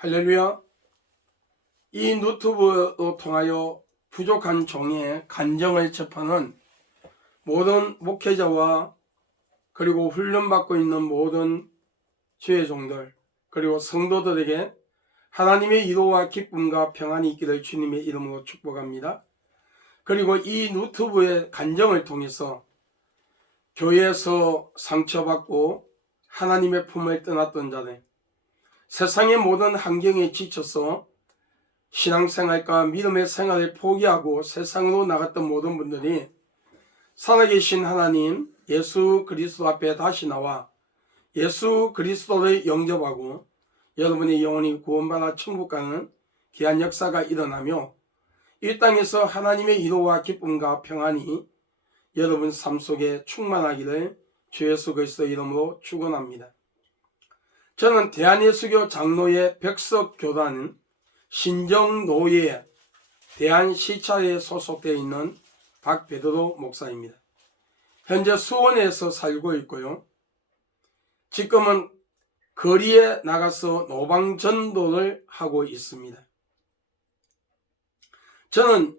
할렐루야. 이 유튜브로 통하여 부족한 종의 간정을 접하는 모든 목회자와 그리고 훈련받고 있는 모든 주의 종들 그리고 성도들에게 하나님의 위로와 기쁨과 평안이 있기를 주님의 이름으로 축복합니다. 그리고 이 유튜브의 간정을 통해서 교회에서 상처받고 하나님의 품을 떠났던 자들, 세상의 모든 환경에 지쳐서 신앙생활과 믿음의 생활을 포기하고 세상으로 나갔던 모든 분들이 살아계신 하나님 예수 그리스도 앞에 다시 나와 예수 그리스도를 영접하고 여러분의 영혼이 구원받아 천국 가는 귀한 역사가 일어나며 이 땅에서 하나님의 위로와 기쁨과 평안이 여러분 삶 속에 충만하기를 주 예수 그리스도 이름으로 축원합니다. 저는 대한예수교 장로회 백석교단 신정노예 대한시찰에 소속되어 있는 박베드로 목사입니다. 현재 수원에서 살고 있고요. 지금은 거리에 나가서 노방전도를 하고 있습니다. 저는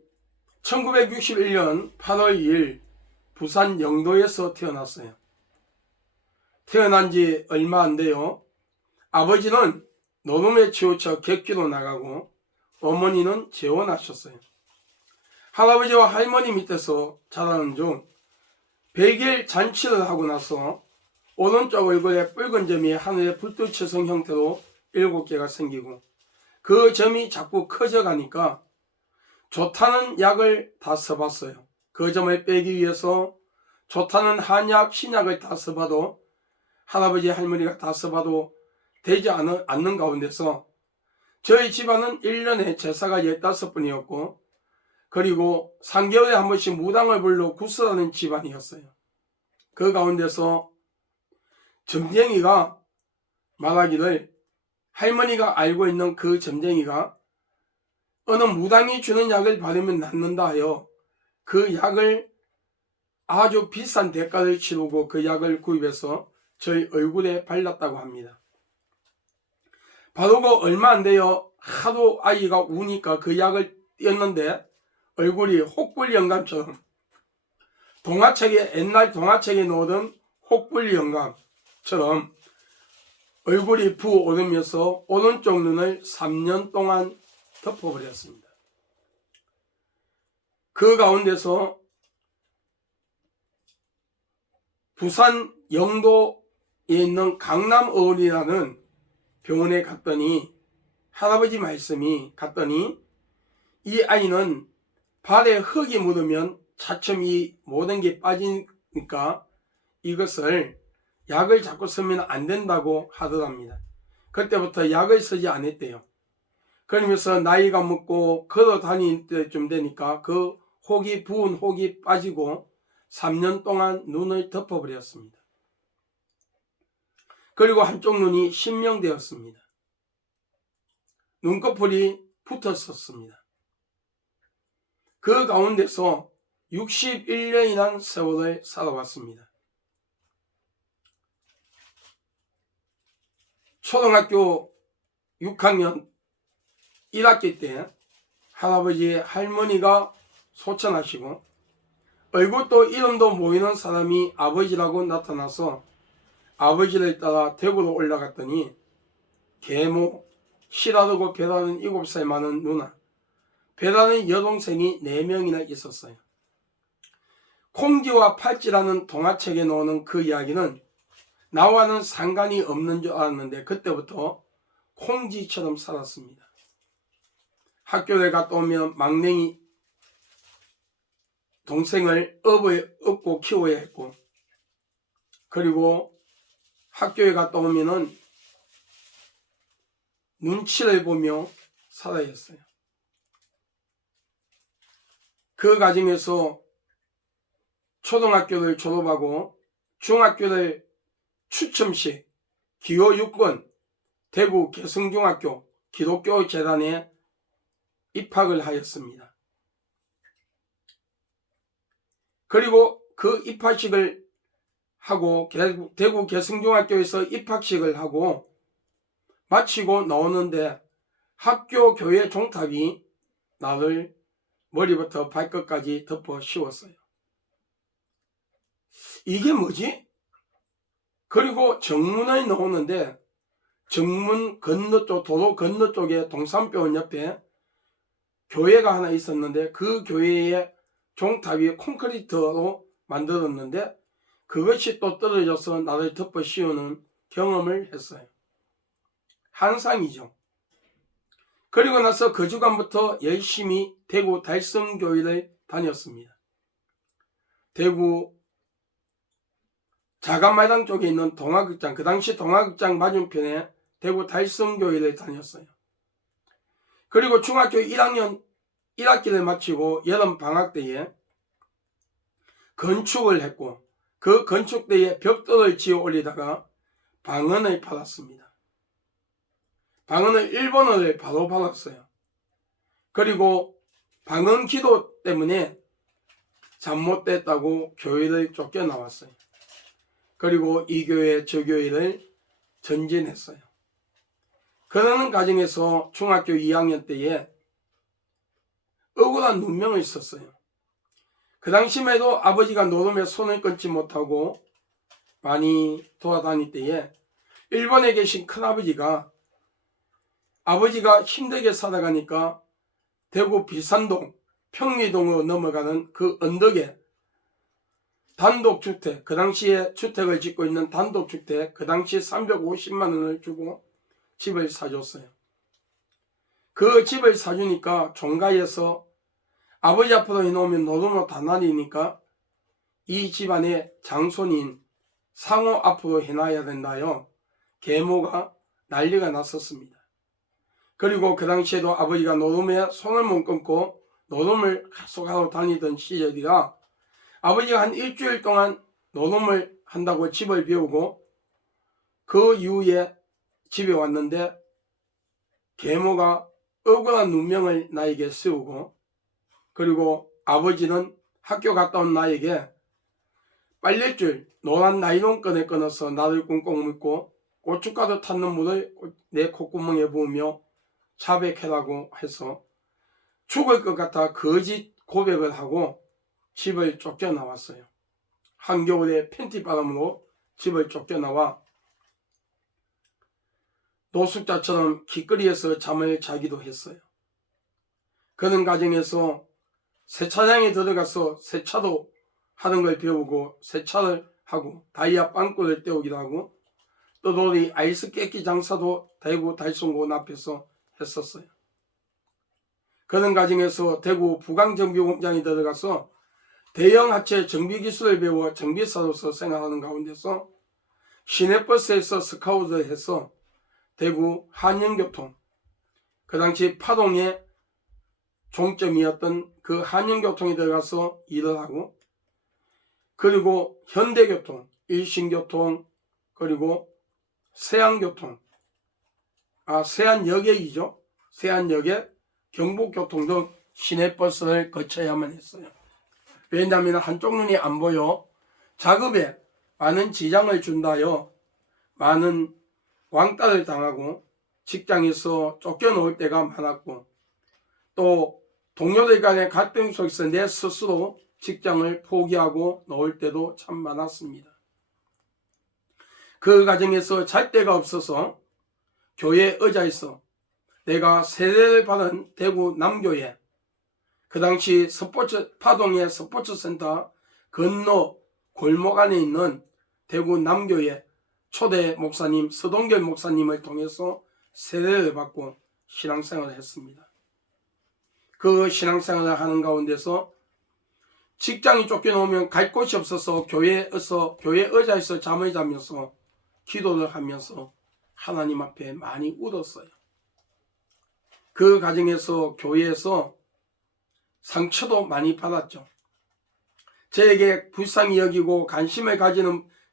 1961년 8월 2일 부산 영도에서 태어났어요. 태어난 지 얼마 안 돼요. 아버지는 노름에 치우쳐 객기로 나가고 어머니는 재혼하셨어요. 할아버지와 할머니 밑에서 자라는 중 100일 잔치를 하고 나서 오른쪽 얼굴에 붉은 점이 하늘에 불빛처럼 형태로 7개가 생기고 그 점이 자꾸 커져가니까 좋다는 약을 다 써봤어요. 그 점을 빼기 위해서 좋다는 한약, 신약을 다 써봐도 할아버지, 할머니가 다 써봐도 되지 않는 가운데서 저희 집안은 1년에 제사가 15번이었고 그리고 3개월에 한 번씩 무당을 불러 구슬하는 집안이었어요. 그 가운데서 점쟁이가 말하기를 할머니가 알고 있는 그 점쟁이가 어느 무당이 주는 약을 바르면 낫는다 하여 그 약을 아주 비싼 대가를 치르고 그 약을 구입해서 저희 얼굴에 발랐다고 합니다. 바르고 얼마 안 돼요. 하도 아이가 우니까 그 약을 띄었는데 얼굴이 혹불 영감처럼 옛날 동화책에 나오던 혹불 영감처럼 얼굴이 부어오르면서 오른쪽 눈을 3년 동안 덮어버렸습니다. 그 가운데서 부산 영도에 있는 강남어울이라는 병원에 갔더니 할아버지 말씀이 갔더니 이 아이는 발에 흙이 묻으면 차츰 이 모든 게 빠지니까 이것을 약을 자꾸 쓰면 안 된다고 하더랍니다. 그때부터 약을 쓰지 않았대요. 그러면서 나이가 먹고 걸어 다닐 때쯤 되니까 그 부은 혹이 빠지고 3년 동안 눈을 덮어버렸습니다. 그리고 한쪽 눈이 신명되었습니다. 눈꺼풀이 붙었었습니다. 그 가운데서 61년이란 세월을 살아왔습니다. 초등학교 6학년 1학기 때 할아버지 할머니가 소천하시고 얼굴도 이름도 모이는 사람이 아버지라고 나타나서 아버지를 따라 대구로 올라갔더니 계모, 실아르고 배라는 7살 많은 누나, 배라는 여동생이 4명이나 있었어요. 콩쥐와 팔찌라는 동화책에 나오는 그 이야기는 나와는 상관이 없는 줄 알았는데 그때부터 콩쥐처럼 살았습니다. 학교에 갔다 오면 막냉이 동생을 업고 키워야 했고 그리고 학교에 갔다 오면은 눈치를 보며 살아야 했어요. 그 과정에서 초등학교를 졸업하고 중학교를 추첨식 기호 6번 대구 개성중학교 기독교 재단에 입학을 하였습니다. 그리고 그 입학식을 하고 대구 개성중학교에서 입학식을 하고 마치고 나오는데 학교 교회 종탑이 나를 머리부터 발끝까지 덮어 씌웠어요. 이게 뭐지? 그리고 정문에 나오는데 정문 건너쪽, 도로 건너쪽에 동산병원 옆에 교회가 하나 있었는데 그 교회의 종탑이 콘크리트로 만들었는데 그것이 또 떨어져서 나를 덮어 씌우는 경험을 했어요. 환상이죠. 그리고 나서 그 주간부터 열심히 대구 달성교회를 다녔습니다. 대구 자간마당 쪽에 있는 동화극장, 그 당시 동화극장 맞은편에 대구 달성교회를 다녔어요. 그리고 중학교 1학년 1학기를 마치고 여름 방학 때에 건축을 했고 그 건축대에 벽돌을 지어 올리다가 방언을 받았습니다. 방언을 일본어를 바로 받았어요. 그리고 방언 기도 때문에 잘못됐다고 교회를 쫓겨나왔어요. 그리고 이 교회 저 교회를 전진했어요. 그러는 과정에서 중학교 2학년 때에 억울한 누명을 썼어요. 그 당시만 해도 아버지가 노름에 손을 끊지 못하고 많이 돌아다닐 때에 일본에 계신 큰아버지가 아버지가 힘들게 살아가니까 대구 비산동 평리동으로 넘어가는 그 언덕에 단독주택, 그 당시에 주택을 짓고 있는 단독주택, 그 당시 350만 원을 주고 집을 사줬어요. 그 집을 사주니까 종가에서 아버지 앞으로 해놓으면 노름으로 다 날리니까 이 집안의 장손인 상호 앞으로 해놔야 된다요. 계모가 난리가 났었습니다. 그리고 그 당시에도 아버지가 노름에 손을 못 끊고 노름을 계속하고 다니던 시절이라 아버지가 한 일주일 동안 노름을 한다고 집을 비우고 그 이후에 집에 왔는데 계모가 억울한 누명을 나에게 씌우고 그리고 아버지는 학교 갔다 온 나에게 빨랫줄 노란 나이론끈에 끊어서 나를 꽁꽁 묶고 고춧가루 탔는 물을 내 콧구멍에 부으며 자백해라고 해서 죽을 것 같아 거짓 고백을 하고 집을 쫓겨나왔어요. 한겨울에 팬티바람으로 집을 쫓겨나와 노숙자처럼 길거리에서 잠을 자기도 했어요. 그런 과정에서 세차장에 들어가서 세차도 하는 걸 배우고 세차를 하고 다이아 빵꾸를 때우기도 하고 또돌이 아이스 깨끼 장사도 대구 달성고원 앞에서 했었어요. 그런 과정에서 대구 부강정비공장에 들어가서 대형 하체 정비기술을 배워 정비사로서 생활하는 가운데서 시내버스에서 스카우트를 해서 대구 한영교통, 그 당시 파동의 종점이었던 그 한영교통에 들어가서 일을 하고 그리고 현대교통, 일신교통, 그리고 세안교통, 세안역에이죠. 세안역에 경북교통 등 시내버스를 거쳐야만 했어요. 왜냐하면 한쪽 눈이 안 보여 작업에 많은 지장을 준다여 많은 왕따를 당하고 직장에서 쫓겨놓을 때가 많았고 또 동료들 간의 갈등 속에서 내 스스로 직장을 포기하고 놓을 때도 참 많았습니다. 그 과정에서 잘 데가 없어서 교회 의자에서 내가 세례를 받은 대구 남교회 그 당시 파동의 스포츠센터 건너 골목 안에 있는 대구 남교회 초대 목사님 서동결 목사님을 통해서 세례를 받고 신앙생활을 했습니다. 그 신앙생활을 하는 가운데서 직장이 쫓겨나오면 갈 곳이 없어서 교회 의자에서 잠을 자면서 기도를 하면서 하나님 앞에 많이 울었어요. 그 과정에서 교회에서 상처도 많이 받았죠. 저에게 불쌍히 여기고 관심을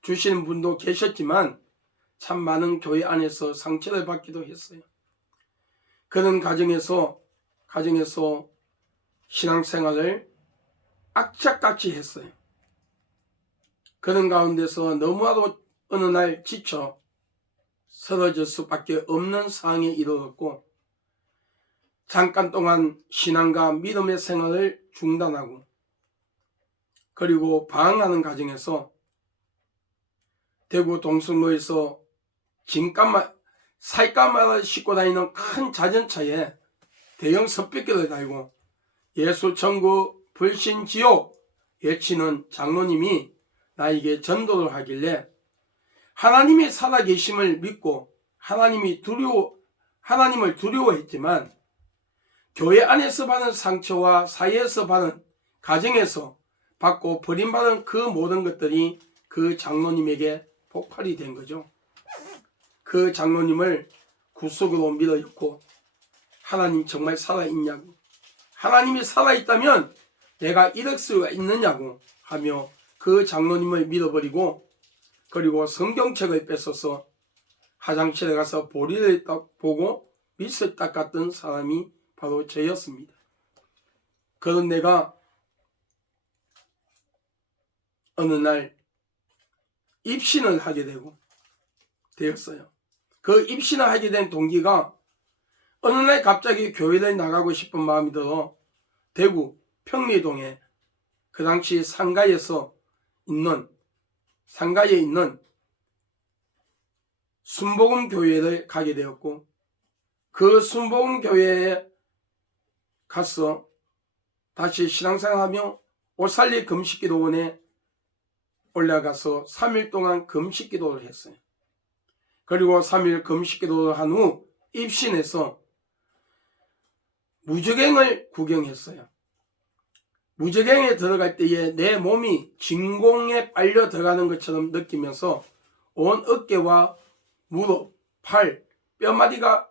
주시는 분도 계셨지만 참 많은 교회 안에서 상처를 받기도 했어요. 그런 과정에서 신앙생활을 악착같이 했어요. 그런 가운데서 너무나도 어느 날 지쳐 쓰러질 수밖에 없는 상황에 이르렀고 잠깐 동안 신앙과 믿음의 생활을 중단하고 그리고 방황하는 과정에서 대구 동성로에서 사이까마를 싣고 다니는 큰 자전차에 대형 섭벽기를 달고 예수 천국 불신 지옥 외치는 장로님이 나에게 전도를 하길래 하나님이 살아계심을 믿고 하나님을 두려워했지만 교회 안에서 받은 상처와 사회에서 받은 가정에서 받고 버림받은 그 모든 것들이 그 장로님에게 폭발이 된 거죠. 그 장로님을 구속으로 밀어였고 하나님 정말 살아있냐고, 하나님이 살아있다면 내가 이럴 수가 있느냐고 하며 그 장로님을 밀어버리고 그리고 성경책을 뺏어서 화장실에 가서 보리를 보고 밑을 닦았던 사람이 바로 저였습니다. 그런 내가 어느 날 입신을 하게 되었어요. 그 입신을 하게 된 동기가 어느 날 갑자기 교회를 나가고 싶은 마음이 들어 대구 평리동에 그 당시 상가에 있는 순복음 교회를 가게 되었고 그 순복음 교회에 가서 다시 신앙생활하며 오살리 금식기도원에 올라가서 3일 동안 금식기도를 했어요. 그리고 3일 금식기도를 한 후 입신해서 무저갱을 구경했어요. 무저갱에 들어갈 때에 내 몸이 진공에 빨려 들어가는 것처럼 느끼면서 온 어깨와 무릎, 팔, 뼈마디가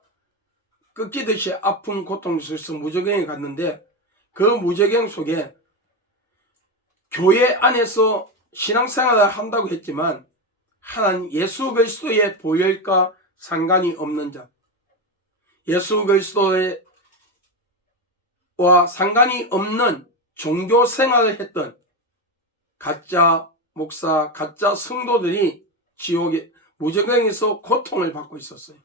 꺾이듯이 아픈 고통스러워서 무저갱에 갔는데 그 무저갱 속에 교회 안에서 신앙생활을 한다고 했지만 하나님 예수 그리스도의 보혈과 상관이 없는 자, 예수 그리스도와 상관이 없는 종교 생활을 했던 가짜 목사, 가짜 성도들이 지옥의 무저갱에서 고통을 받고 있었어요.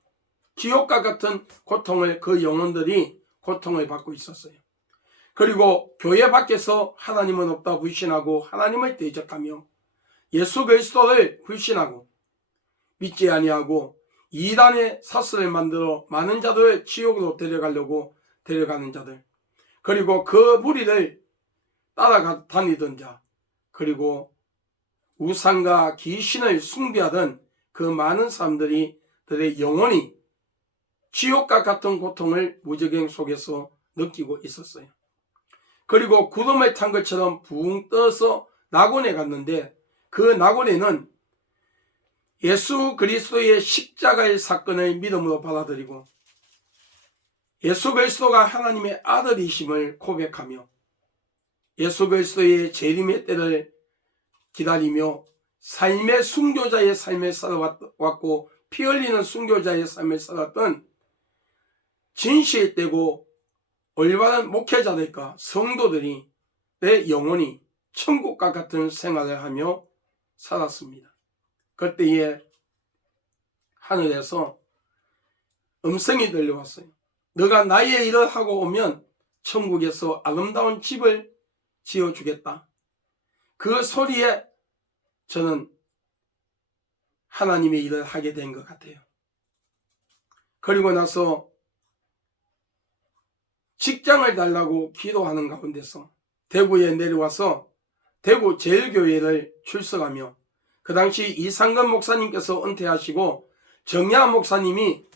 지옥과 같은 고통을 그 영혼들이 고통을 받고 있었어요. 그리고 교회 밖에서 하나님은 없다 불신하고 하나님을 대적하며 예수 그리스도를 불신하고 믿지 아니하고 이단의 사슬을 만들어 많은 자들을 지옥으로 데려가는 자들, 그리고 그 무리를 따라다니던 자, 그리고 우상과 귀신을 숭배하던 그 많은 사람들의 영혼이 지옥과 같은 고통을 무저갱 속에서 느끼고 있었어요. 그리고 구름을 탄 것처럼 붕 떠서 낙원에 갔는데 그 낙원에는 예수 그리스도의 십자가의 사건을 믿음으로 받아들이고 예수 그리스도가 하나님의 아들이심을 고백하며 예수 그리스도의 재림의 때를 기다리며 삶의 순교자의 삶을 살아왔고 피 흘리는 순교자의 삶을 살았던 진실되고 올바른 목회자들과 성도들이 내 영혼이 천국과 같은 생활을 하며 살았습니다. 그때에 하늘에서 음성이 들려왔어요. 너가 나의 일을 하고 오면 천국에서 아름다운 집을 지어주겠다. 그 소리에 저는 하나님의 일을 하게 된 것 같아요. 그리고 나서 직장을 달라고 기도하는 가운데서 대구에 내려와서 대구 제일교회를 출석하며 그 당시 이상근 목사님께서 은퇴하시고 정야 목사님이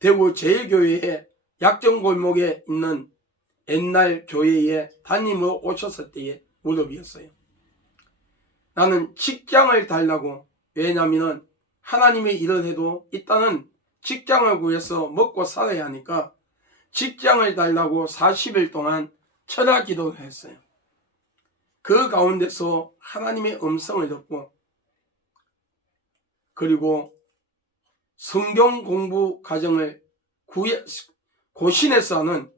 대구 제일교회의 약정골목에 있는 옛날 교회에 담임으로 오셨을 때의 무렵이었어요. 나는 직장을 달라고, 왜냐하면 하나님의 일을 해도 일단은 직장을 구해서 먹고 살아야 하니까 직장을 달라고 40일 동안 철야 기도를 했어요. 그 가운데서 하나님의 음성을 듣고 그리고 성경 공부 과정을 고신에서 하는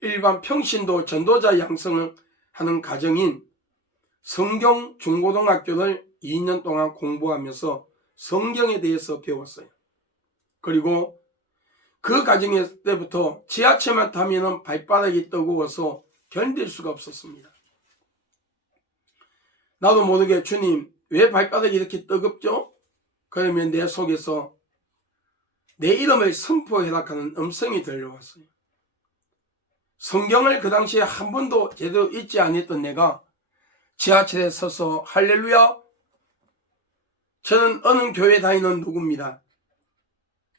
일반 평신도 전도자 양성을 하는 과정인 성경 중고등학교를 2년 동안 공부하면서 성경에 대해서 배웠어요. 그리고 그 가정의 때부터 지하철만 타면은 발바닥이 뜨거워서 견딜 수가 없었습니다. 나도 모르게 주님 왜 발바닥이 이렇게 뜨겁죠? 그러면 내 속에서 내 이름을 선포해라 하는 음성이 들려왔어요. 성경을 그 당시에 한 번도 제대로 읽지 않았던 내가 지하철에 서서 할렐루야, 저는 어느 교회 다니는 누구입니다.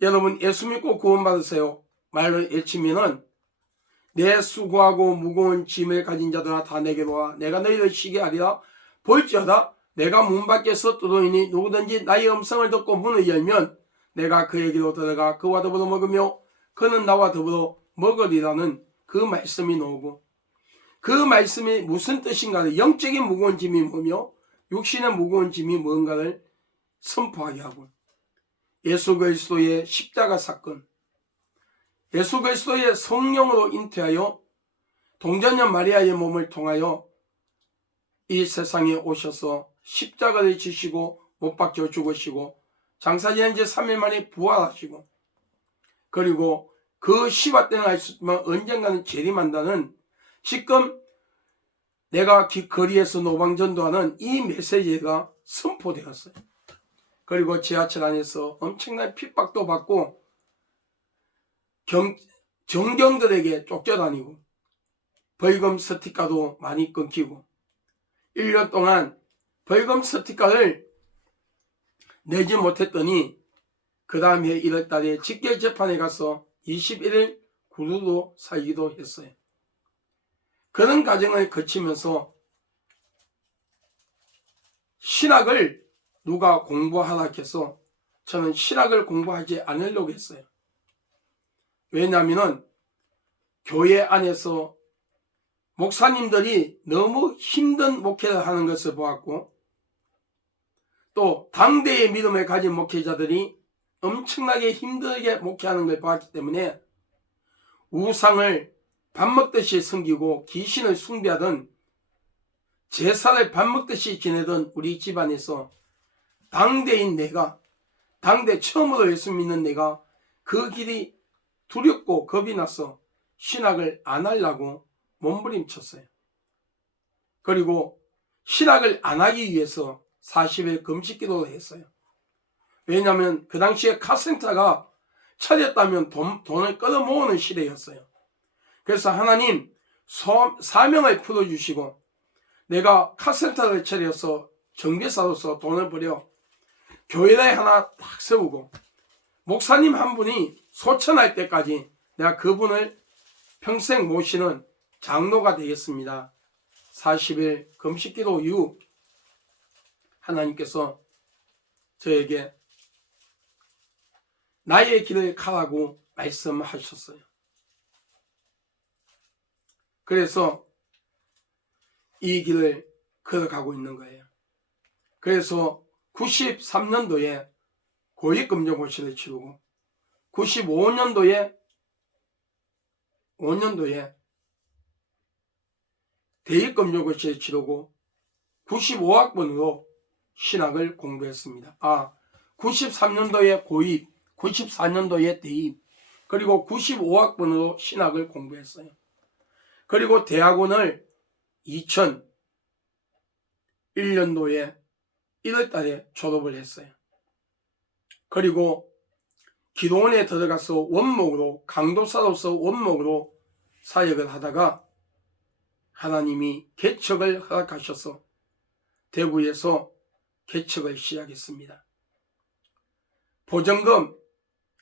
여러분 예수 믿고 구원받으세요 말로 외치면은 내 수고하고 무거운 짐을 가진 자들아 다 내게로 와 내가 너희를 쉬게 하리라. 볼지어다 내가 문 밖에서 두드리니 누구든지 나의 음성을 듣고 문을 열면 내가 그에게로 들어가 그와 더불어 먹으며 그는 나와 더불어 먹으리라는 그 말씀이 나오고, 그 말씀이 무슨 뜻인가를, 영적인 무거운 짐이 뭐며 육신의 무거운 짐이 뭔가를 선포하게 하고, 예수 그리스도의 십자가 사건, 예수 그리스도의 성령으로 잉태하여 동정녀 마리아의 몸을 통하여 이 세상에 오셔서 십자가를 지시고 못 박혀 죽으시고 장사 지난 지 3일 만에 부활하시고, 그리고 그 시와 때는 알 수 없지만 언젠가는 재림한다는, 지금 내가 거리에서 노방전도하는 이 메시지가 선포되었어요. 그리고 지하철 안에서 엄청난 핍박도 받고 정경들에게 쫓겨다니고 벌금 스티커도 많이 끊기고 1년 동안 벌금 스티커를 내지 못했더니 그 다음에 1월달에 직결재판에 가서 21일 구루로 살기도 했어요. 그런 과정을 거치면서 신학을 누가 공부하라 해서 저는 신학을 공부하지 않으려고 했어요. 왜냐하면 교회 안에서 목사님들이 너무 힘든 목회를 하는 것을 보았고, 또 당대의 믿음을 가진 목회자들이 엄청나게 힘들게 목회하는 걸 보았기 때문에 우상을 밥 먹듯이 섬기고 귀신을 숭배하던, 제사를 밥 먹듯이 지내던 우리 집안에서 당대인 내가, 당대 처음으로 예수 믿는 내가 그 길이 두렵고 겁이 나서 신학을 안 하려고 몸부림쳤어요. 그리고 신학을 안 하기 위해서 40일 금식기도를 했어요. 왜냐하면 그 당시에 카센터가 차렸다면 돈을 끌어 모으는 시대였어요. 그래서 하나님 사명을 풀어주시고 내가 카센터를 차려서 정비사로서 돈을 벌여 교회를 하나 딱 세우고 목사님 한 분이 소천할 때까지 내가 그분을 평생 모시는 장로가 되겠습니다. 40일 금식기도 이후 하나님께서 저에게 나의 길을 가라고 말씀하셨어요. 그래서 이 길을 걸어가고 있는 거예요. 그래서 93년도에 고위금정고시를 치르고 95년도에 대입금정고시를 치르고 95학번으로 신학을 공부했습니다. 93년도에 고입, 94년도에 대입, 그리고 95학번으로 신학을 공부했어요. 그리고 대학원을 2001년도에 1월달에 졸업을 했어요. 그리고 기도원에 들어가서 원목으로, 강도사로서 원목으로 사역을 하다가 하나님이 개척을 허락하셔서 대구에서 개척을 시작했습니다. 보증금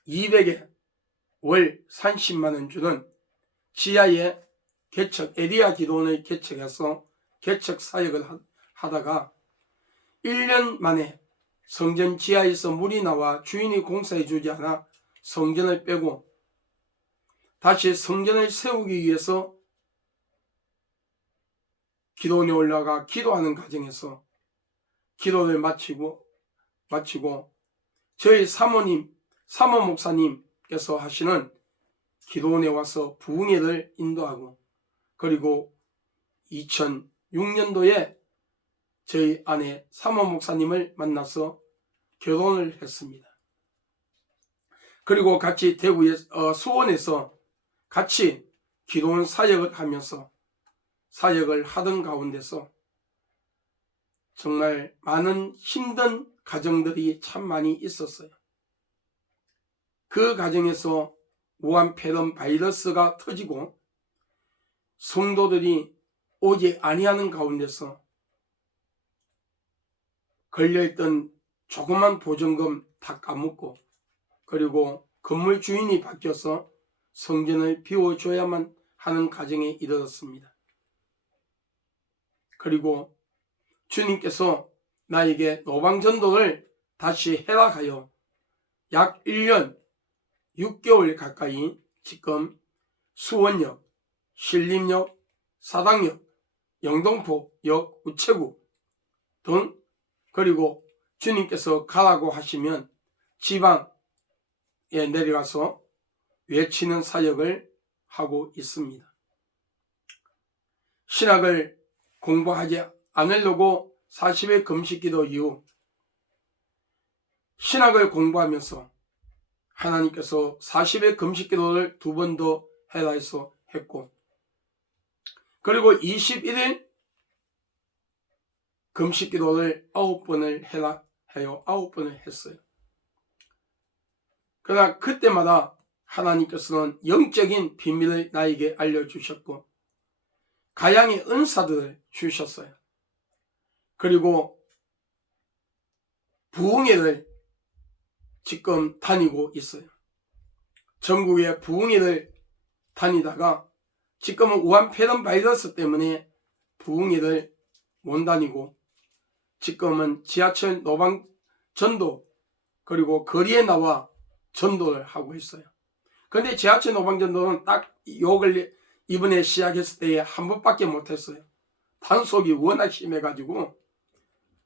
200에 월 30만원 주는 지하에 개척, 에리아 기도원을 개척해서 개척 사역을 하다가 1년 만에 성전 지하에서 물이 나와 주인이 공사해 주지 않아 성전을 빼고 다시 성전을 세우기 위해서 기도원에 올라가 기도하는 과정에서 기도를 마치고 저희 사모 목사님께서 하시는 기도원에 와서 부흥회를 인도하고, 그리고 2006년도에 저희 아내 사모 목사님을 만나서 결혼을 했습니다. 그리고 같이 수원에서 같이 기도원 사역을 하면서 사역을 하던 가운데서 정말 많은 힘든 가정들이 참 많이 있었어요. 그 가정에서 우한 폐렴 바이러스가 터지고 성도들이 오지 아니하는 가운데서 걸려있던 조그만 보증금 다 까먹고 그리고 건물 주인이 바뀌어서 성전을 비워줘야만 하는 가정에 이르렀습니다. 그리고 주님께서 나에게 노방전도를 다시 해락하여 약 1년 6개월 가까이 지금 수원역, 신림역, 사당역, 영동포역, 우체국 등 그리고 주님께서 가라고 하시면 지방에 내려가서 외치는 사역을 하고 있습니다. 신학을 공부하지 않으려고 40일 금식기도 이후 신학을 공부하면서 하나님께서 40일 금식기도를 2번 더 해라 해서 했고 그리고 21일 금식기도를 9번을 해라 해요. 9번을 했어요. 그러나 그때마다 하나님께서는 영적인 비밀을 나에게 알려주셨고 가양의 은사들을 주셨어요. 그리고 부흥회를 지금 다니고 있어요. 전국의 부흥회를 다니다가 지금은 우한 폐렴 바이러스 때문에 부흥회를 못 다니고 지금은 지하철 노방 전도 그리고 거리에 나와 전도를 하고 있어요. 그런데 지하철 노방 전도는 딱 욕을 이번에 시작했을 때에 한 번밖에 못했어요. 단속이 워낙 심해가지고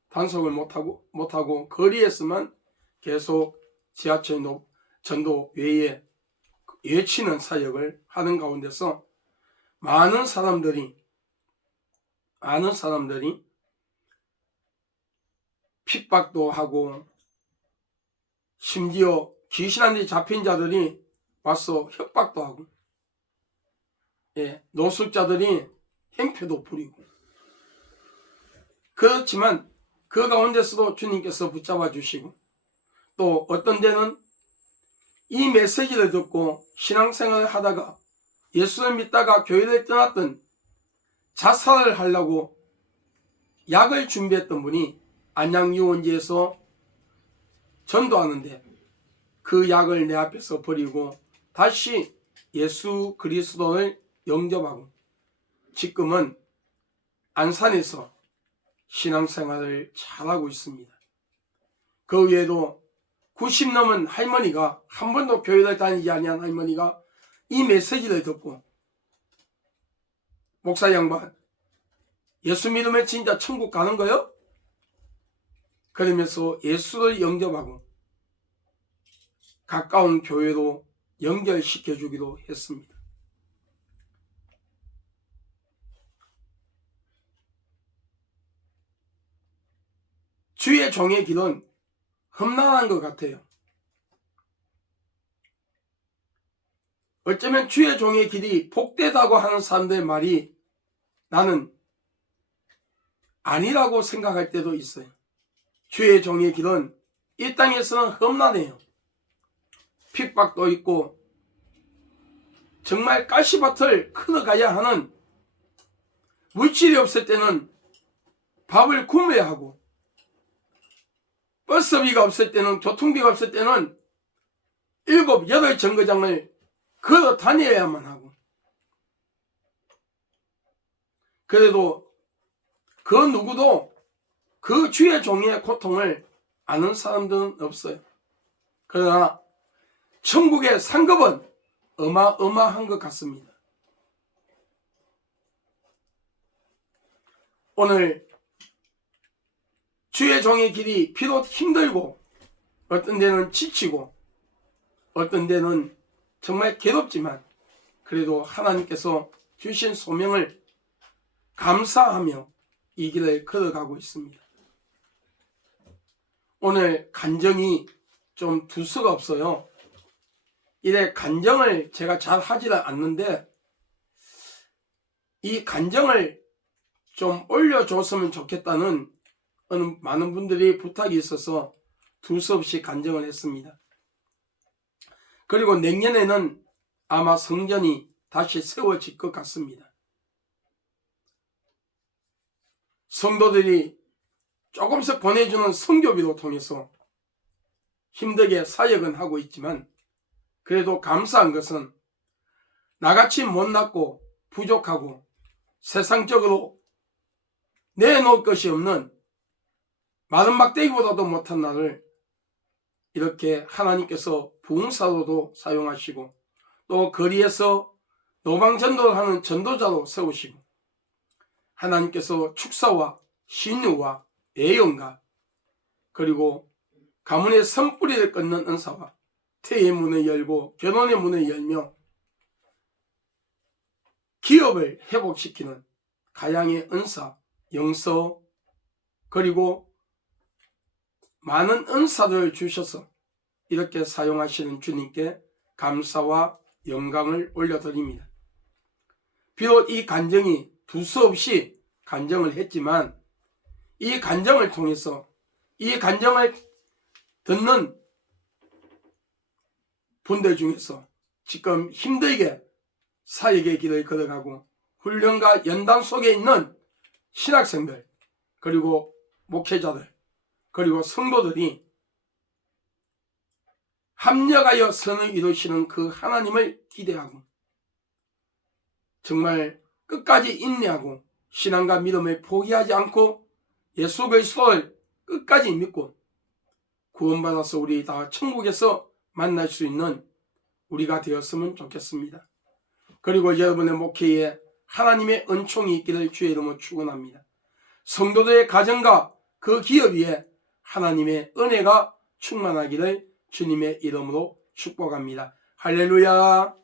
단속을 못하고 거리에서만 계속 지하철 전도 외에 외치는 사역을 하는 가운데서 많은 사람들이 핍박도 하고 심지어 귀신한테 잡힌 자들이 와서 협박도 하고 노숙자들이 행패도 부리고 그렇지만 그 가운데서도 주님께서 붙잡아 주시고 또 어떤 데는 이 메시지를 듣고 신앙생활을 하다가 예수를 믿다가 교회를 떠났던 자살을 하려고 약을 준비했던 분이 안양유원지에서 전도하는데 그 약을 내 앞에서 버리고 다시 예수 그리스도를 영접하고 지금은 안산에서 신앙생활을 잘하고 있습니다. 그 외에도 90 넘은 할머니가 한 번도 교회를 다니지 아니한 할머니가 이 메시지를 듣고 목사 양반 예수 믿으면 진짜 천국 가는 거요? 그러면서 예수를 영접하고 가까운 교회로 연결시켜 주기도 했습니다. 주의 종의 길은 험난한 것 같아요. 어쩌면 주의 종의 길이 복되다고 하는 사람들의 말이 나는 아니라고 생각할 때도 있어요. 주의 종의 길은 이 땅에서는 험난해요. 핍박도 있고 정말 가시밭을 끊어가야 하는 물질이 없을 때는 밥을 굶어야 하고 버스비가 없을 때는 교통비가 없을 때는 7, 8 정거장을 걸어 다녀야만 하고 그래도 그 누구도 그 주의 종의 고통을 아는 사람들은 없어요. 그러나 천국의 상급은 어마어마한 것 같습니다. 오늘 주의 종의 길이 비록 힘들고 어떤 데는 지치고 어떤 데는 정말 괴롭지만 그래도 하나님께서 주신 소명을 감사하며 이 길을 걸어가고 있습니다. 오늘 간정이 좀 두서가 없어요. 이래 간정을 제가 잘 하지는 않는데 이 간정을 좀 올려줬으면 좋겠다는 많은 분들이 부탁이 있어서 두서없이 간정을 했습니다. 그리고 내년에는 아마 성전이 다시 세워질 것 같습니다. 성도들이 조금씩 보내주는 선교비로 통해서 힘들게 사역은 하고 있지만 그래도 감사한 것은 나같이 못났고 부족하고 세상적으로 내놓을 것이 없는 마른 막대기보다도 못한 나를 이렇게 하나님께서 부흥사로도 사용하시고 또 거리에서 노방전도를 하는 전도자로 세우시고 하나님께서 축사와 신유와 예언과 그리고 가문의 선뿌리를 끊는 은사와 태의 문을 열고 결혼의 문을 열며 기업을 회복시키는 가양의 은사, 영서 그리고 많은 은사를 주셔서 이렇게 사용하시는 주님께 감사와 영광을 올려드립니다. 비록 이 간정이 두서없이 간정을 했지만 이 간정을 통해서 이 간정을 듣는 분들 중에서 지금 힘들게 사역의 길을 걸어가고 훈련과 연단 속에 있는 신학생들 그리고 목회자들 그리고 성도들이 합력하여 선을 이루시는 그 하나님을 기대하고 정말 끝까지 인내하고 신앙과 믿음을 포기하지 않고 예수 그리스도를 끝까지 믿고 구원받아서 우리 다 천국에서 만날 수 있는 우리가 되었으면 좋겠습니다. 그리고 여러분의 목회에 하나님의 은총이 있기를 주의 이름으로 축원합니다. 성도들의 가정과 그 기업 위에 하나님의 은혜가 충만하기를 주님의 이름으로 축복합니다. 할렐루야.